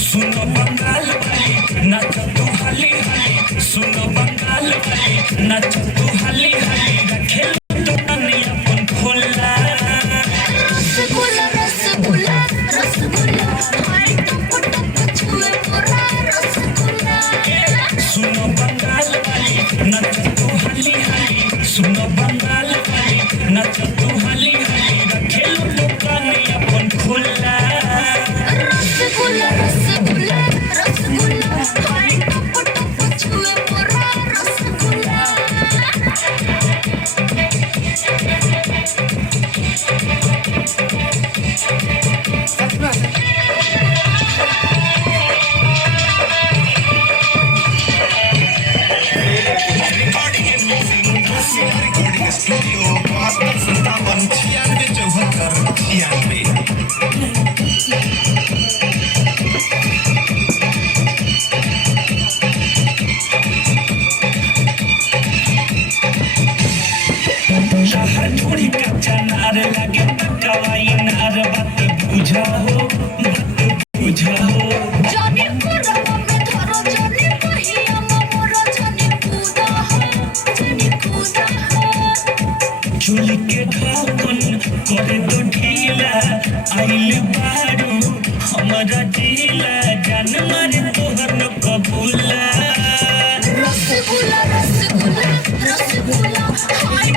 सुनो बंगाल वाली नाच तू हाली हाली सुनो बंगाल वाली नाच तू हाली हाली रखे तो कन्या अपन खोला रसगुल्ला रसगुल्ला रसगुल्ला हाय टप टप छुए पूरा रसगुल्ला सुनो बंगाल वाली नाच तू हाली हाली सुनो बंगाल वाली नाच तू हाली हाली रखे तो कन्या अपन खोला रसगुल्ला रसगुल्ला रसगुल्ला हाय टप टप छुए पूरा rasgulla recording studio Pastor Santawan 9674 शहर छोड़ी कच्चा नार लगे पकवाई नार बात बुझाओ जाने पुरवा में धरो जाने पहिया मोरा जाने कूदा हो चुली के ढाकन करे तो ढीला आइल बारू हमारा ढीला जान मारे तोहर न कबूला रसगुल्ला रसगुल्ला रसगुल्ला हाय